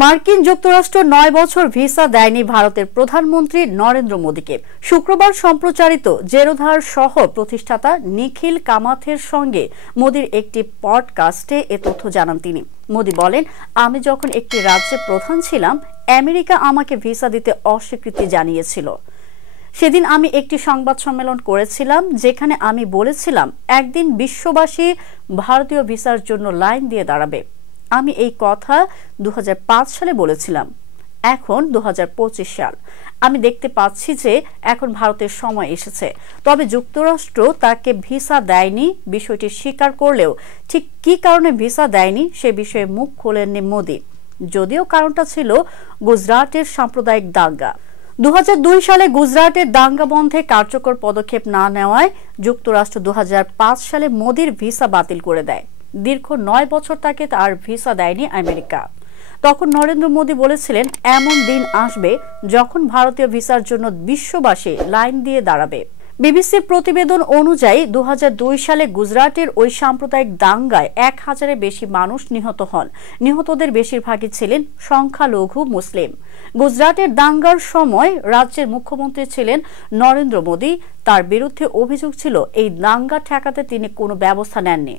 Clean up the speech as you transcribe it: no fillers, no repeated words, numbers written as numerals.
মার্কিন যুক্তরাষ্ট্র ৯ বছর ভিসা দেয়নি ভারতের প্রধানমন্ত্রী নরেন্দ্র মোদীকে। শুক্রবার সম্প্রচারিত জেরোধার সহ প্রতিষ্ঠাতা নিখিল কামাথের সঙ্গে মোদীর একটি পডকাস্টে এ তথ্য জানান তিনি। মোদী বলেন, আমি যখন একটি রাজ্যের প্রধান ছিলাম, আমেরিকা আমাকে ভিসা দিতে অস্বীকৃতি জানিয়েছিল। সেদিন আমি একটি সংবাদ সম্মেলন করেছিলাম যেখানে আমি বলেছিলাম একদিন বিশ্ববাসী ভারতীয় ভিসার জন্য লাইন দিয়ে দাঁড়াবে। আমি এই কথা 2005 সালে বলেছিলাম। এখন 2025 সাল। আমি দেখতে পাচ্ছি যে এখন ভারতের সময় এসেছে। তবে যুক্তরাষ্ট্র তাকে ভিসা দেয়নি বিষয়টি স্বীকার করলেও ঠিক কী কারণে ভিসা দেয়নি সে বিষয়ে মুখ খোলেননি মোদী। যদিও কারণটা ছিল গুজরাটের সাম্প্রদায়িক দাঙ্গা। 2002 সালে গুজরাটের দাঙ্গা বন্ধে কার্যকর পদক্ষেপ না নেওয়ায় যুক্তরাষ্ট্র 2005 সালে মোদীর ভিসা বাতিল করে দেয়। দীর্ঘ 9 বছর তাকে তার ভিসা দেয়নি আমেরিকা। তখন নরেন্দ্র মোদী বলেছিলেন, এমন দিন আসবে যখন ভারতীয় ভিসার জন্য বিশ্ববাসী লাইন দিয়ে দাঁড়াবে। বিবিসির প্রতিবেদন অনুযায়ী 2002 সালে গুজরাটের ওই সাম্প্রদায়িক দাঙ্গায় 1000-এর বেশি মানুষ নিহত হন। নিহতদের বেশিরভাগই ছিলেন সংখ্যালঘু মুসলিম। গুজরাটের দাঙ্গার সময় রাজ্যের মুখ্যমন্ত্রী ছিলেন নরেন্দ্র মোদী। তার বিরুদ্ধে অভিযোগ ছিল এই দাঙ্গা ঠেকাতে তিনি কোনো ব্যবস্থা নেননি।